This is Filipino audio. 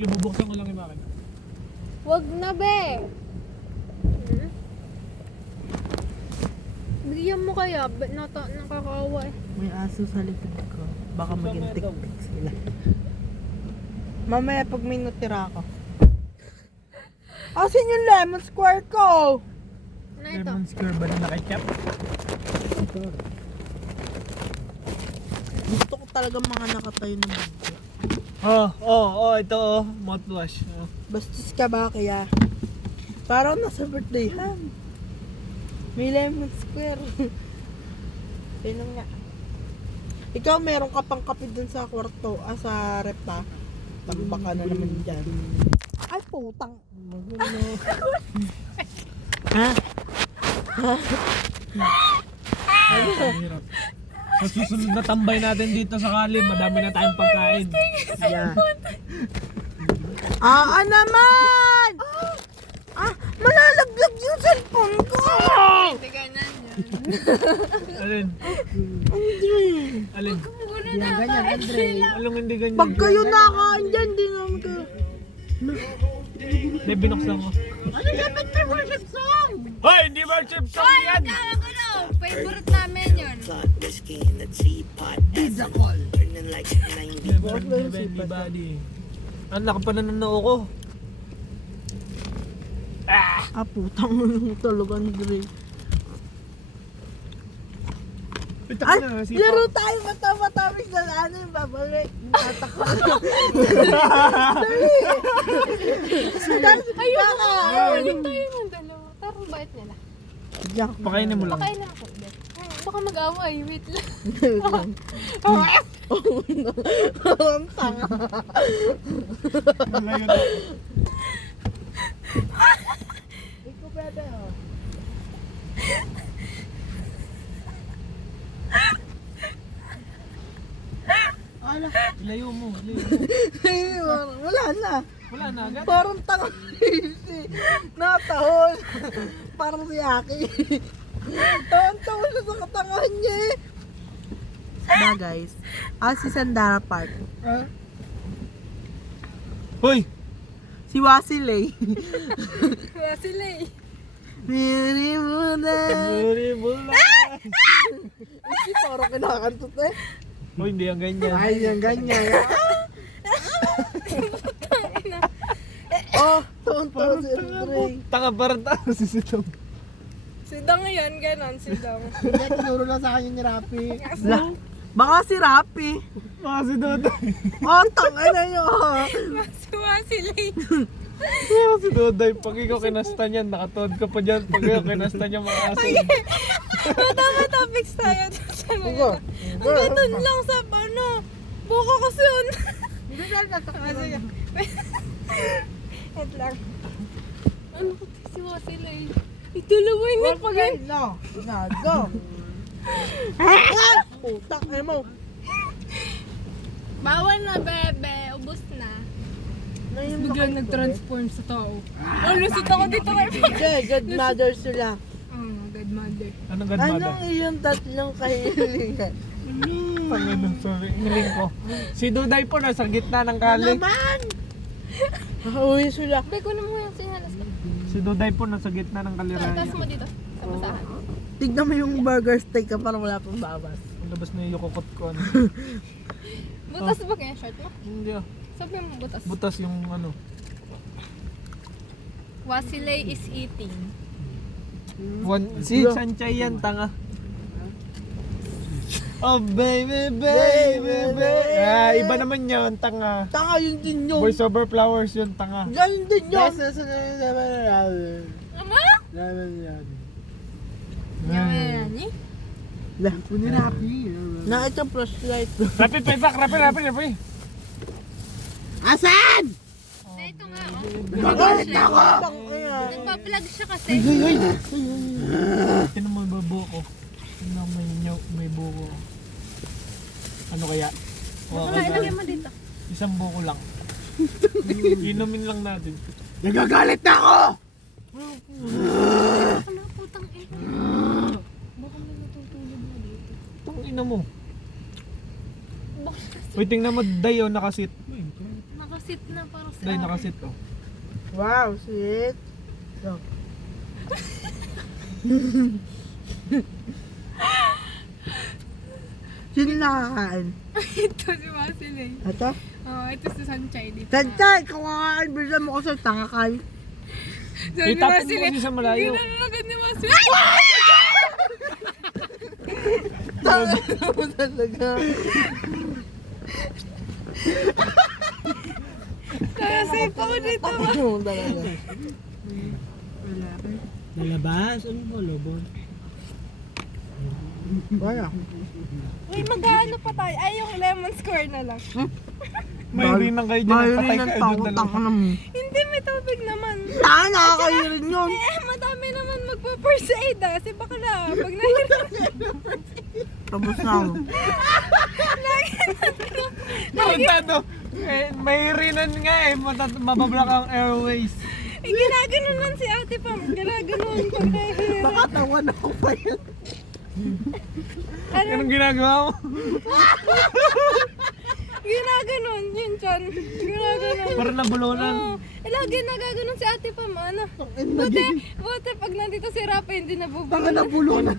Sige, bubuksan ko lang yung makina. Wag na, be. Bigyan mo kaya, nakakaawa eh. May aso sa likod ko. Baka maging tik-tik sila. Mamaya pag may natira ako. Asin yung lemon square ko? Ano ito? Lemon square ba na nakikap? Gusto ko talaga mga nakatayo na bagyo. Ito mouthwash. Oh. Bastos ka ba kaya? Parang nasa birthday ham. May lemon square. Ayun nga. Ikaw meron ka pang kape dun sa kwarto, sa rep pa. Tambak ka na naman dyan. Ay putang. Ha? Ang hirap. Sa susunod na tambay natin dito sa Kalim, madami na tayong pagkain. Yeah. Naman! Malalaglag yung cellphone ko! Hindi ganyan yan. Alin? Alin? Yan, ganyan, Andre. Along hindi ganyan. Pag kayo nakain dyan, di naman kayo. May binuksan ko. Ano dapat may worship song? Hoy! Hindi worship song yan! Tawag ano, favorite namin yun. Pizza call. Never give anybody. Anak pa na nanoo ko. Putang mo talaga ni Dre. Ito Ay, na, laro tayo matamis na ano yung babalik. Tatakbo. Ayun tayo ng dalawa. Parang bait nila. Jack. Pakainin mo lang. Pakain lang ako. Baka mag-away, wait lang. Ang tanga. Layo na. Ikaw pwede oh. Ala. Layo mo. Wala na. Wala na agad. Parang tanga si natahol. Parang si Aki. Tahol siya sa katangahan niya eh. Ba guys, si Sandara Park. Hoy! Si Wasilay. Kaya sila eh. Miri mo na. Sorry mo lang. Hindi, parang kinakantot eh. Hoy, hindi ang ganyan. Ay, yung ganyan. Taon-taon si Andre. Tanga parang tao si Sitong. Sidang yan, ganon, sidang. Hindi, tinuro lang sa akin ni Rapi. Baka si Rapi. Mga si Doday. Tangay na nyo. Masuwa sila eh. Mga si Doday. Pag ikaw kinasta niyan, nakatood ka pa dyan. Pag ikaw kinasta niya mga aso. Tama topics tayo. Ang ganun lang sa ano. Buko kasi yun. Hindi na Sige. Wait lang. Ano ko siwa sila eh. Ito laway na pag No. Go. Putak na mo. bawal na bebe, ubos na. Biglang nag-transform sa tao. Lusot ako dito kay Hindi, godmother sila. Godmother. Anong godmother? Anong iyong tatlong kahilingan? Pangino, sorry. Hiling ko. Si Duday po nasa gitna ng Kalim. Naman! Uwi sila. Be, kunin mo yung sinalas ko. Si Duday po nasa gitna ng Taas Kaliraya. mo dito. Sa basahan. Tignan mo yung burger steak ka para wala pang babas. Ang labas na yung yukukot ko. Ano. Butas ba kaya short mo? Hindi ah. Sabi mo butas. Butas yung ano. Wasilay is eating. Si Sanchay yan, tanga. Oh baby, baby, baby. Iba naman yun, tanga. Tanga yun din yun. Voice over flowers yun, tanga. Ganun din yun. Ama? Yan. Yan eh. Lah, kunin Rapi. Na ito flashlight. Rapid, payback, rapid. Asan? Ito nga oh. Bakit ako? Nagpa-plug siya kasi. Tinan mo yung buko ko. Tinan mo may buko. Ano kaya? Wala, ilagay mo dito. Isang buko lang. Inumin lang natin. Nagagalit na ako! Ano putang ina? Baka may natutulog na dito. Itong ina mo. Bakit kasi Uy, tingnan mo, Dayo, nakasit. nakasit nakasit na para sa Dahil nakasit oh. Wow, sweet. So. Sino nakakain? Ito si Basil eh. Ito? Oh, ito si Sanchay dito. Tanchay, kakain. Bilisan mo kasi tanga kay. So, Itapon mo kasi sa malayo. Ginanagad ni Basil. Tanga mo talaga. Kaya safe ako dito. Tanga mo talaga. Nalabas? Ano mo, lobo? Wala. Uy, mag-ano pa tayo? Ay, yung lemon square na lang. Mayroon ng kayo dyan. Patay ng kayo tao, doon tanga dalawa. mo. Hindi, may tubig naman. Nakakain rin yun. Madami naman magpa-first aid ah. Si bakla, pag nahirap. Tapos na ako. Tarantado. Mayroon nga eh. Mabablock ang airways. Eh, ginaganon lang si ate Pam. Ginaganon pag nahirap. Baka tawan ako pa yun. Anong ginagawa mo? Ginaganon, yun Chan. Ginaganon. Parang nabulunan. Oo. Eh, lagi nagaganon si ate Pam. Ano? Buti pag nandito si Rafa, hindi nabubulol. Baka nabulunan.